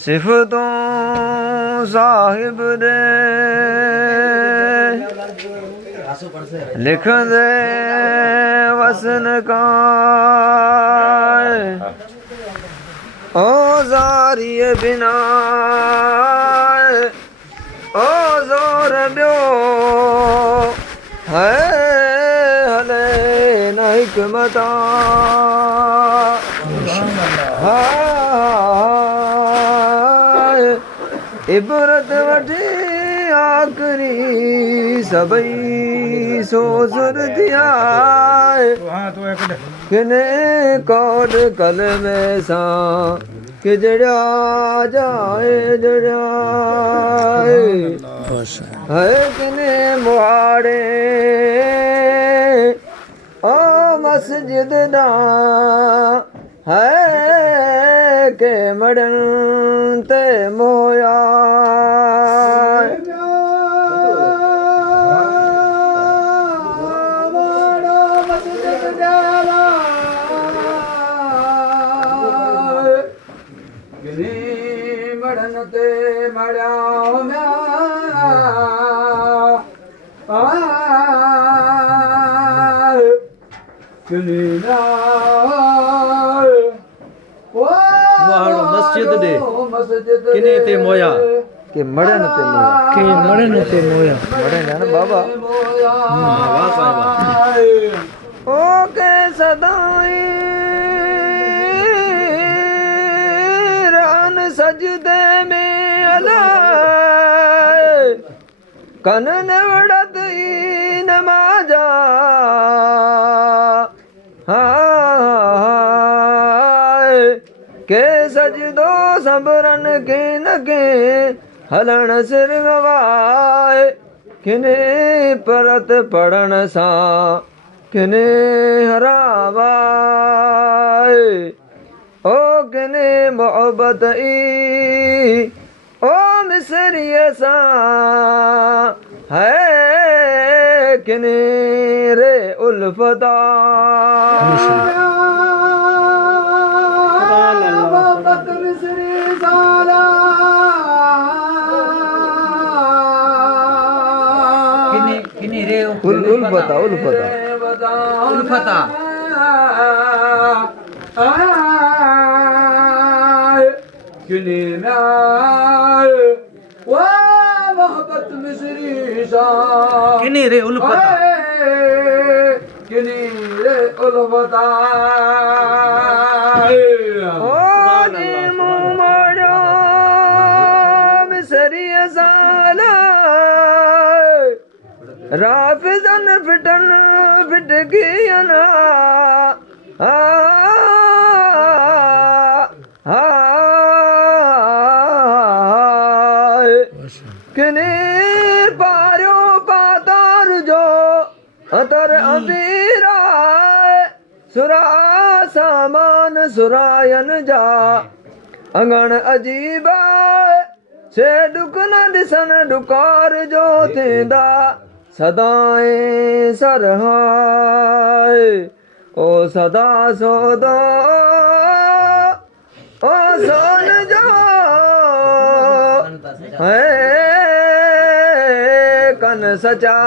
सिफतों साहिब दे लिख दे वसन का ओ जारिए बिना ओ जोर ब्यो है हले न हिकमता इबरत वठी आखरी सभई सो सुर थिया किने कोड कलमे सां कि जड़िया जाए जड़िया है किने मुहाड़े ओ मस्जिद दा है के मड़न ते मोया मड़न ते मड़िया मस्जिद दे किने ते मोया के मड़न ते मोया के मड़न ते मोया मड़न है ना बाबा वाह साहिबा ओ के सदाई रान सजदे में अलाए कनन वड़त ई नमाजा के सजदो सबरन के न के हलण सिर गवाए किने परत पढ़ण सां किने हरावाए ओ किने मोहब्बत ई ओ मिसरीअ सां है किने रे उल्फता किने रे उल्फता उल्फता किने मोहब्बत मिसरी सा किने रे उल्फता किने रे उल्फता ओ ने मोड़ा मिसरी साला राफिजन फिटन फिट गियना किने पारियो पातार जो अतर अमीरा सुरा सामान सुरायन जा अंगण अजीब से डुक न ॾिसन डुकार जो थींदा सदाएं सरहाए ओ सदा सोदो ओ सोन जो है कन सचा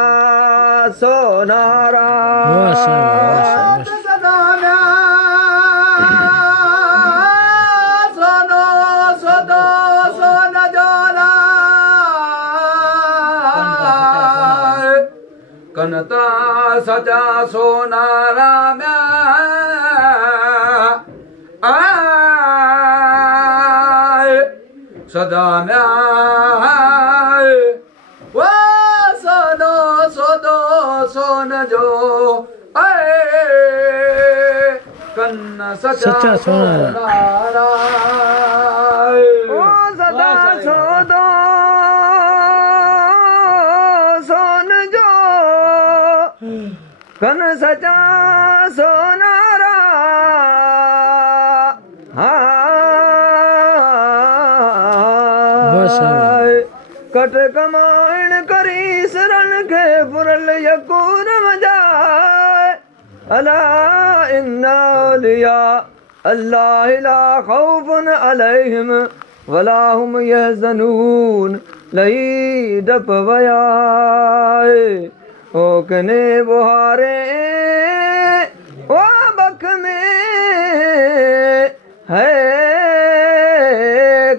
सोनारा सोनो सोदो सोन जोला कनता सचा सोनारा में सदा में वो सोनो सोदो सोन जो कन्न सचा सोनारा ओ सदा सोदो सोन जो कन सचा सोनारा कट कमाइण करी सरन के पुरल यकूर मजाए अला इन्ना औलिया अल्लाह ला खौफुन अलैहिम वला हुम यहज़नून लही डप वयाए ओ कने बुहारे ओ बख में है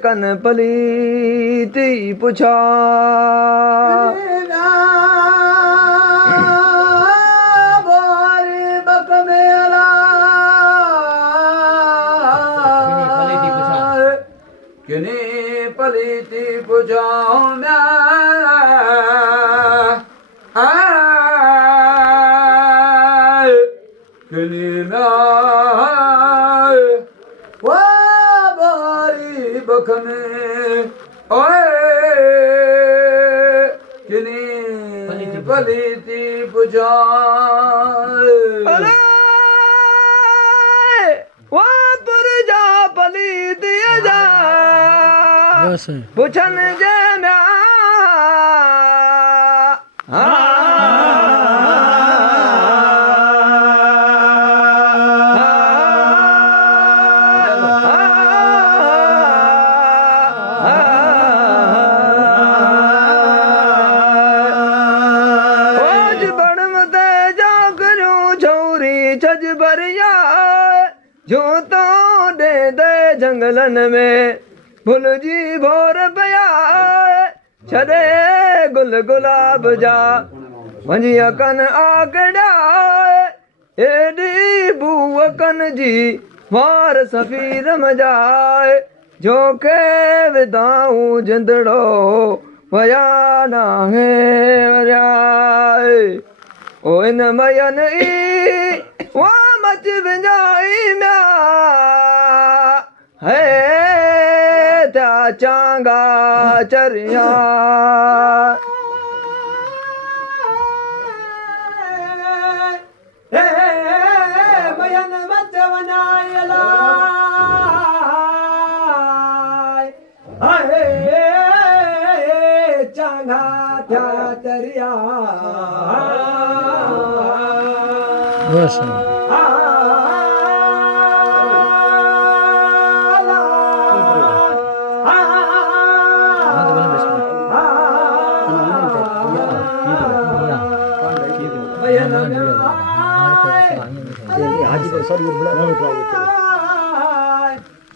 कन पलीती पुछा किने पलीती पुछाऊं मैं किनी मैं वाह बारी बखने ओए किनी पलीती पुछाऊं जा पलीती जा पुछन जे म्या छज भरिया जो तो दे दे जंगलन में फुल जी भोर पया छदे गुल गुलाब जा वंजिया कन आगड़ा एडी बुअकन जी वार सफीर मजाए जो के विदाऊं जिंदड़ो वया ना है वराए ओ इन मयन ई वाह मच विंजाई म्या है त्या चांगा चरिया मयन मच वनायला चांगा त्या चरिया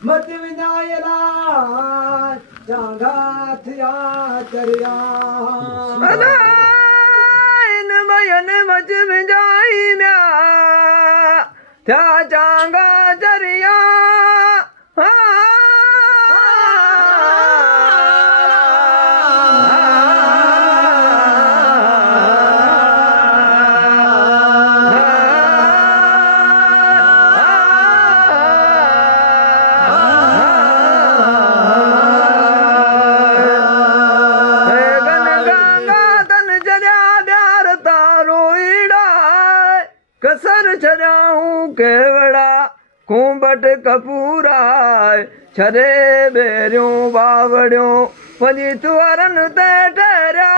मत विनायला चांगा थिया चरिया इन मयन मच विंजाई म्या त्या चांगा चरिया कसर छजाऊं केवड़ा कुंभट कपूरा छरे बेरियों बावड़ियों वजी तुअरन ते ठहरिया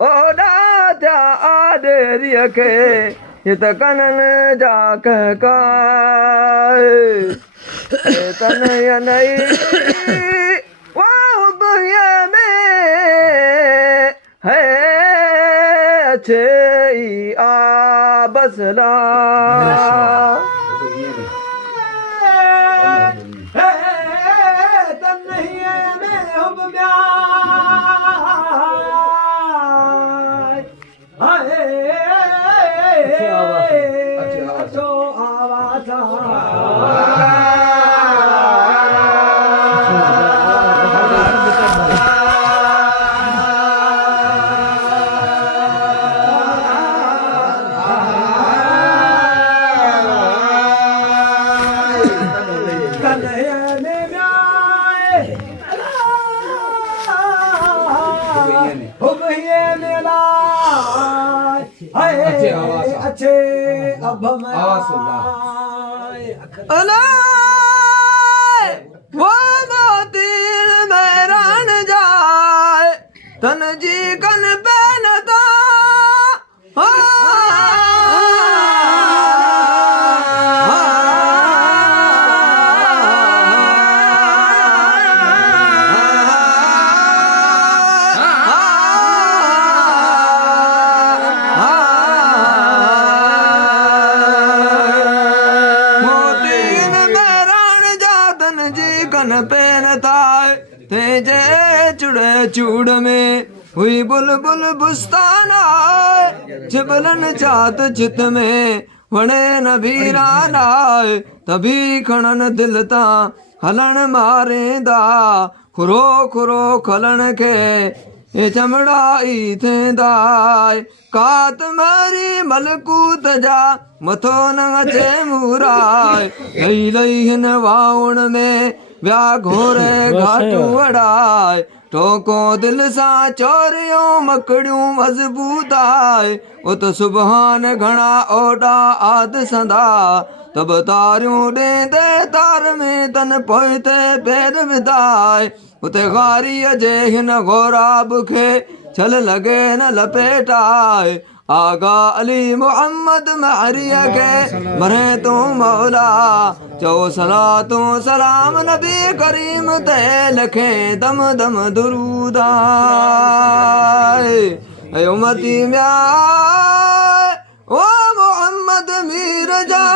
ओडा त्या आदेरिय के हित कनन जा कहकाए तन यनई वाह बुहिया में है अच्छे आ बसला तन्हिए में हम अच्छो आवाज़ अच्छे अब वो मोतीर में रण जाए तन जी कन पहनता तेजे चुड़े चूड़ में हुई बुलबुल बुस्तान आए छिबलन चात चित में वणे न भीरान आए तभी खणन दिल ता हलन मारेंदा खुरो खुरो खलन के ये चमड़ाई थेंदाय कात मारी मलकूत जा मथो न अचे मुराय लई लई हिन वाउण में व्या घोरे घाटू अड़ाय टोको दिल सा चोरियों मकड़ियों मजबूत आए उत सुबहान घणा ओडा आद संदा तब तारियों ॾेंदे तार में तन पोइते पैर विधाए उते गारी जे हिन घोराब खे छल लगे न लपेटाए आगा अली मोहम्मद महरिया के मरे तू मौला चो सला तू सलाम नबी करीम ते लखे दम दम दुरूदाए ऐ उम्मती म्या ओ मोहम्मद मीर जा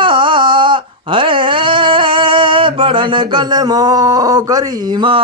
है पढ़न कलमो करीमा